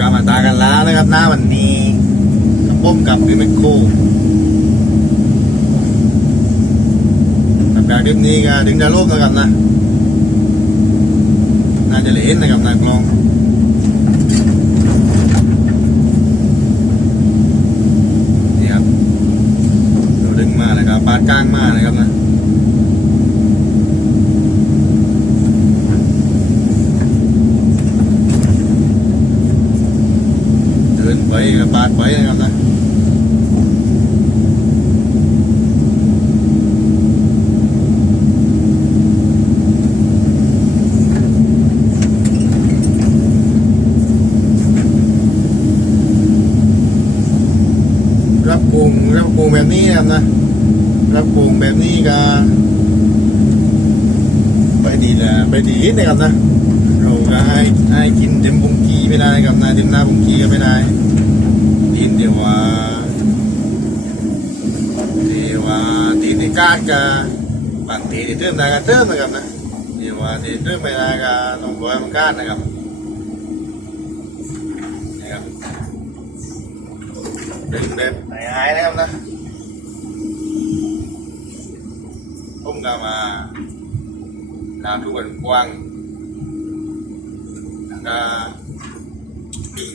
กลับมาตากันแล้วนะครับหน้าวันนี้กับป้มกับพี่แมคโครแบบคลิปนี้ก็ดึงดาโลกนะครับนะน่าจะเหลนนะครับนากลองนี่ครับเราดึงมาเลยครับปาดกลางมาเลยครับนะ เดิน ไปก็ปาดไปนะครับนะรับกุ้งรับกุ้งแบบนี้นะครับนะรับกุ้งแบบนี้ก็ไปดีแหละไปดีนะครับนะเราก็ให้ให้กินเต็มบุงกีไม่ได้ครับนะเต็มหน้าบุงกีก็ไม่ได้ ตีนเดี๋ยวว่าเดี๋ยวว่าตีนในการกับบางทีที่เติมได้ก็เติมนะครับนะ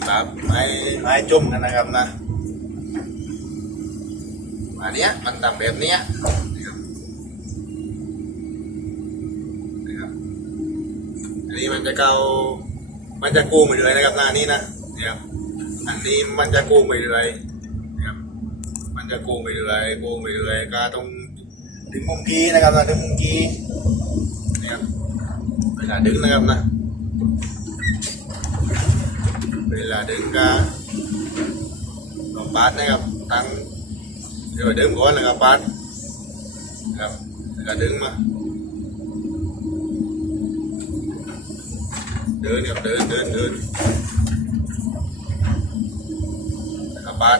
ครับนี่ครับดึงแบบไหนหายนะครับนะพุ่มก็มาลามทุกคนกว้างแล้วก็ปีแบบไม้ไม้จุ่มกันนะครับนะมาเนี้ยมันทำแบบเนี้ยนะครับนะครับอันนี้มันจะเกามันจะกู้ไปเรื่อยนะครับหน้านี้นะเนี่ยอันนี้มันจะกู้ไปเรื่อยนะครับมันจะกู้ไปเรื่อยกู้ไปเรื่อยก็ต้องดึงมุมกี้นะครับนะดึงมุมกี้นะครับเวลาดึงนะครับนะ เวลาดึงก็ลองปาดนะครับตั้งเดี๋ยวดึงก่อนแล้วก็ปาดนะครับแล้วก็ดึงมาเดินครับเดินเดินเดินแล้วก็ปาด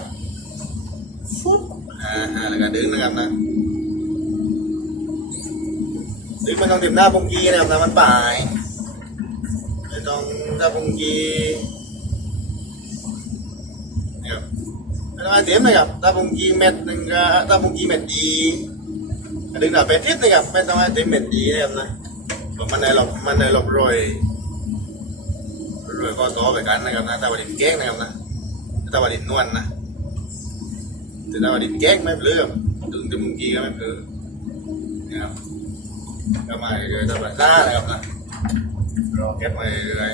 ฟุ๊บอ่าอ่าแล้วก็ดึงนะครับนะดึงมันต้องเต็มหน้าปุงกีนะครับนะมันป่ายไม่ต้องหน้าปุงกี นะครับแล้วมาเต็มนะครับถ้าผมกีเม็ดหนึ่งก็ถ้าผมกีเม็ดดีดึงดาบเป็ดทิศนะครับไม่ต้องให้เต็มเม็ดดีนะครับนะผมมันได้หลบมันได้หลบรอยรอยข้อต่อไปกันนะครับนะถ้าวันดินแก้งนะครับนะถ้าวันดินนวลนะแต่ถ้าวันดินแก้งไม่เปลือกดึงเต็มมุมกีก็ไม่เปลือกนะครับก็มาเรื่อยๆถ้าแบบซ่านะครับนะรอเก็บมาเรื่อย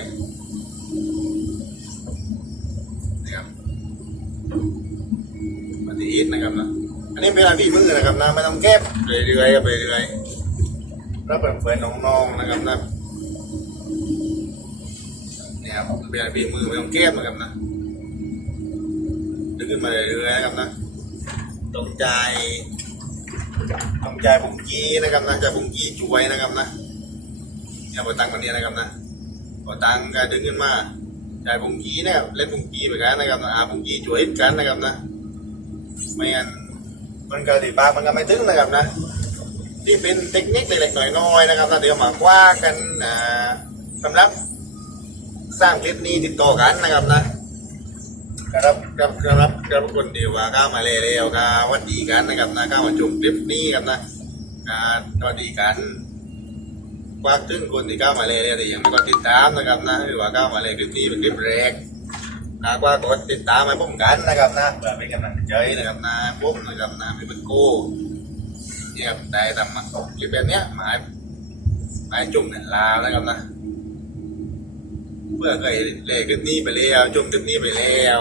ปฏิทินะครับนะอันนี้เป็นอะไรพี่มือนะครับนะไม่ต้องเก็บเรื่อยๆไปเรื่อยๆรับเพื่อนๆน้องๆนะครับนะเนี่ยครับเป็นอะไรพี่มือไม่ต้องเก็บนะครับนะดึงขึ้นมาเรื่อยๆนะครับนะตรงใจตรงใจบุ้งกี้นะครับนะจะบุ้งกี้ช่วยนะครับนะเนี่ยพอตั้งแบบนี้นะครับนะพอตั้งก็ดึงขึ้นมาใจบุ้งกี้เนี่ยเล่นบุ้งกี้เหมือนกันนะครับนะอาบุ้งกี้ช่วยกันนะครับนะ ไม่งั้นมันก็ดีปากมันก็ไม่ถึงนะครับนะที่เป็นเทคนิคเล็กๆน้อยๆนะครับนะเดี๋ยวมาว่ากันอ่าสำหรับสร้างคลิปนี้ติดต่อกันนะครับนะครับครับครับครับคนเดียวว่าก้าวมาเลยแล้วก็หวันดีกันนะครับนะก้าวมาชมคลิปนี้ครับนะอ่าสวัสดีกันควักถึงคนที่ก้าวมาเลยแล้วแต่ยังไม่กดติดตามนะครับนะหรือว่าก้าวมาเลยคลิปนี้เป็นคลิปแรก นะว่ากดติดตามให้ผมกันนะครับนะเพื่อเป็นกำลังใจนะครับนะผมนะครับนะเป็นเป็นกู้ที่ครับได้ทำมาคลิปแบบเนี้ยหมายหมายจุ่มเนี่ยลานะครับนะเพื่อเคยเล่คลิปนี้ไปแล้วจุ่มคลิปนี้ไปแล้ว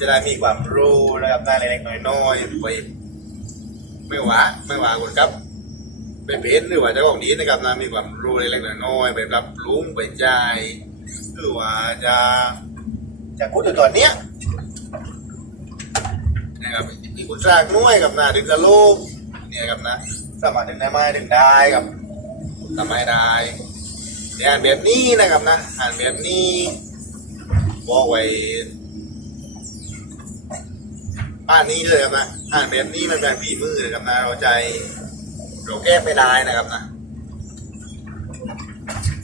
จะได้มีความรู้นะครับได้เล็กๆน้อยๆไปไม่หวาไม่หวาคนครับไปเป็นหรือว่าเจ้าของนี้นะครับนะมีความรู้เล็กๆน้อยๆไปรับปรุงไปใจหรือว่าจะ จากคุณอยู่ตอนเนี้ยนะครับที่คุณสร้างน้วยกับนาดึงกระโลกเนี่ยครับนะสามารถดึงได้ไหมดึงได้ครับทำไม่ได้แต่ยอ่านแบบนี้นะครับนะอ่านแบบนี้บอกไว้ป้านนี้เลยครับนะอ่านแบบนี้มันเป็นฝีมือเลยครับนะเราใจเราแก้ไม่ได้นะครับนะ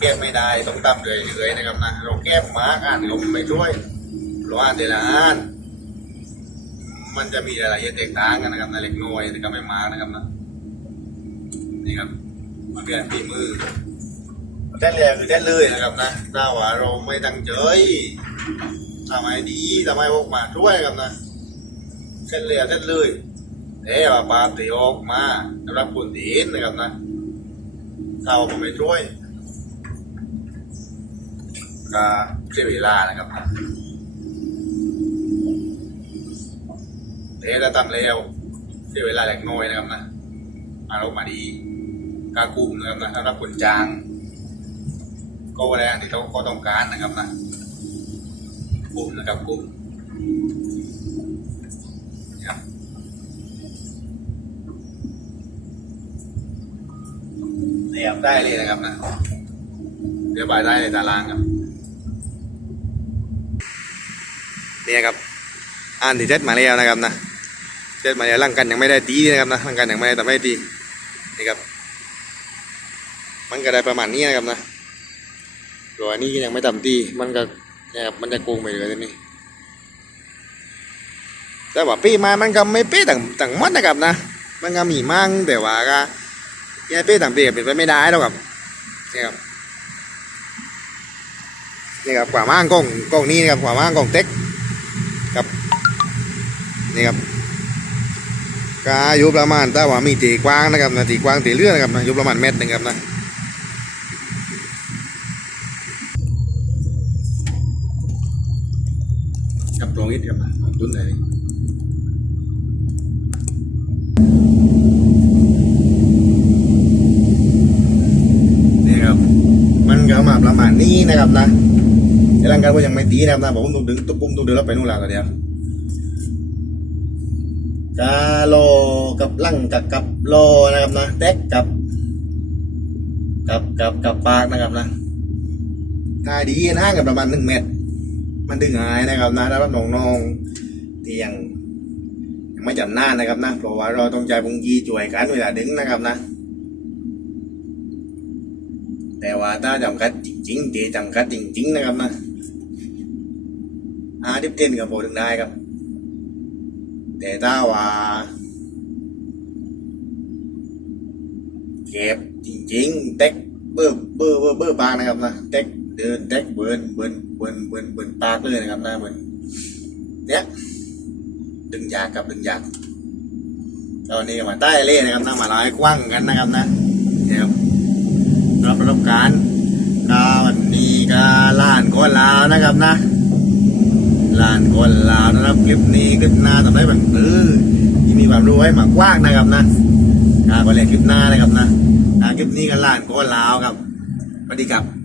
แก้ไม่ได้ต้องตามเรื่อยๆนะครับนะเราแก้มาอ่านก็ไม่ช่วย เราอ่านแต่ละอ่านมันจะมีรายละเอียดแตกต่างกันนะครับในเล็กน้อยแต่ก็ไม่มากนะครับนะนี่ครับมาเปลี่ยนฝีมือแท้เลยคือแท้เลยนะครับนะถ้าว่าเราไม่ตั้งใจทำให้ดีทำให้ออกมาช่วยนะครับนะเส้นเลยเส้นเลยแต่ว่าปาตีออกมาสำหรับคนที่เห็นนะครับนะถ้าว่าผมไม่ช่วยก็เสียเวลานะครับนะ เทแล้วตั้งแล้วเสียเวลาเล็กน้อยนะครับนะอารมณ์มาดีกากุมนะครับนะสำหรับคนจาง ก็แรงที่เขาก็ต้องการนะครับนะกลุ่มนะครับกลุ่มครับเรียได้เลยนะครับนะเรียบร้อยได้ในตารางครับเนี่ยครับอ่านที่เจ็ดมาแล้วนะครับนะ เจ็ดมาแล้วร่างกันยังไม่ได้ตีนะครับนะร่างกันยังไม่ได้แต่ไม่ด้ตีนี่ครับ มันก็ได้ประมาณนี้นะครับนะรอยนี้ยังไม่ต่ำตีมันก็นี่ครับมันจะโกงไปเลยทีนี้แต่ว่าปีมามันก็ไม่เป๊ะต่างต่างหมดนะครับนะ มันก็มีมั่งแต่ว่าก็ยังเป๊ะต่างเปีก็เป็นไปไม่ได้หรอกครับนี่ครับนี่ครับกว่ามั่งกล้องกล้องนี้นะครับกว่ามั่งกล้องเต็กครับนี่ครับ ก็อายุประมาณถ้าว่ามีตีกว้างนะครับนะตีกว้างตีเลื่อนนะครับนะอายุประมาณเมตรหนึ่งครับนะกับตรงนี้ครับนะตุ้นไหนนี่ครับ มันก็มาประมาณนี้นะครับนะในร่างกายก็ยังไม่ตีนะครับนะผมต้องดึงตุ๊บปุ้มต้องเดินแล้วไปนู่นแล้วตอนเดียว กาโลกับลั่งกับกับโลนะครับนะแท็กกับ กับกับกับปากนะครับนะถ้าดีนะห่างกันประมาณหนึ่งเมตร มันดึงหายนะครับนะแล้วน้องๆที่ยังยังไม่จำหน้านะครับนะเพราะว่าเราต้องใจบุงยีช่วยกันเวลาดึงนะครับนะ แต่ว่าถ้าจำกัดจริงๆตีจำกัดจริง ๆ นะครับนะอาทิตย์เต้นกับโปรถึงได้ครับ แต่ถ้าว่าเก็บจริงๆเต็กเบอร์เบอร์เบอร์เบอร์ปากนะครับนะเต็กเดินเต็กเบิร์นเบิร์นเบิร์นเบิร์นเบิร์นปากเลยนะครับนะเบิร์นเนี้ยดึงยากกับดึงยากตอนนี้ก็มาใต้เล่นะครับนะมาลายกว้างกันนะครับนะเนี่ยครับรับประสบการณ์ก็วันนี้ก็ล้านคนลาวนะครับนะ ล้านคนลาวนะครับ คลิปนี้คลิปหน้าทำได้แบบเออที่มีความรู้ไว้มากกว้างนะครับนะอ่าก็เลยคลิปหน้านะครับนะอ่าคลิปนี้ก็ล้านคนลาวครับสวัสดีครับ